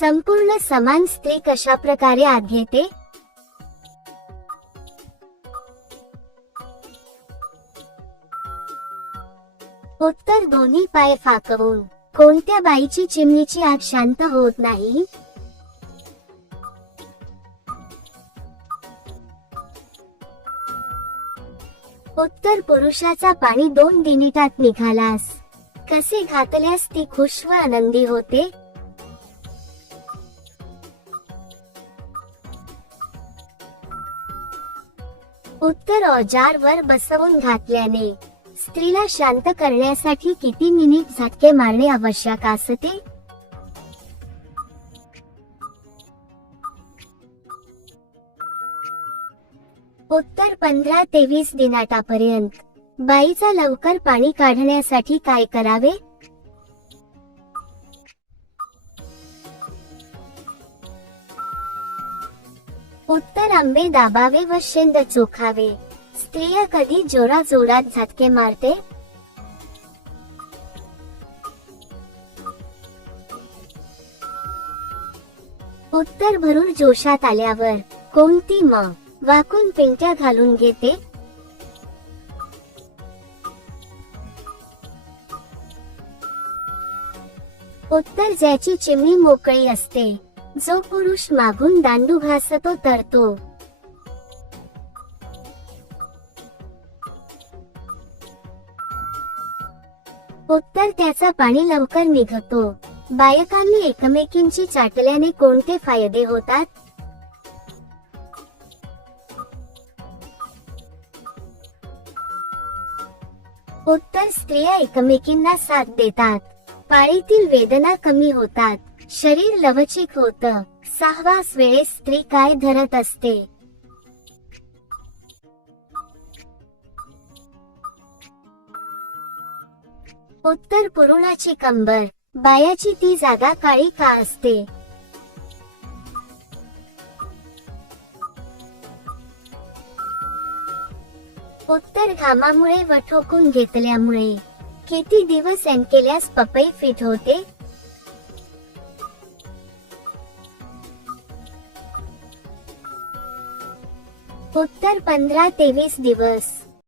संपूर्ण समान स्त्री कशा प्रकारे आत घेते? उत्तर दोन्ही पाय फाकवून. कोणत्या बाईची चिमणीची आग शांत होत नाही? उत्तर पुरुषाचा पाणी 2 मिनिटात निघालास. कसे घातल्यास ती खुश व आनंदी होते? उत्तर औजार वर बसवून घातल्याने. स्त्रीला शांत करण्यासाठी किती मिनिट झटके मारणे आवश्यक असते? उत्तर 15 ते 20 दिनाटापर्यंत. बाईचा लवकर पाणी काढण्यासाठी काय करावे? उत्तर आंबे दाबावे व शेंद चोखावे. स्त्रिया कधी जोरात झटके मारते? उत्तर भरून जोशात आल्यावर. कोणती मग वाकून पेंट्या घालून घेते? उत्तर ज्याची चिमणी मोकळी असते. जो पुरुष मागून दांडू घासतो तर तो. उत्तर त्याचा पाणी लवकर निघतो. बायकांनी एकमेकींची चाटल्याने कोणते फायदे होतात? उत्तर स्त्रिया एकमेकींना साथ देतात. पाळीतील वेदना कमी होतात. शरीर लवचिक होतं. सहवास वेळेस स्त्री काय धरत असते? उत्तर पुरुणाची कंबर. बायाची ती जागा काळी का असते? उत्तर घामामुळे व ठोकून घेतल्यामुळे. किती दिवस एन केल्यास पपई फिट होते? उत्तर 15 ते 20 दिवस.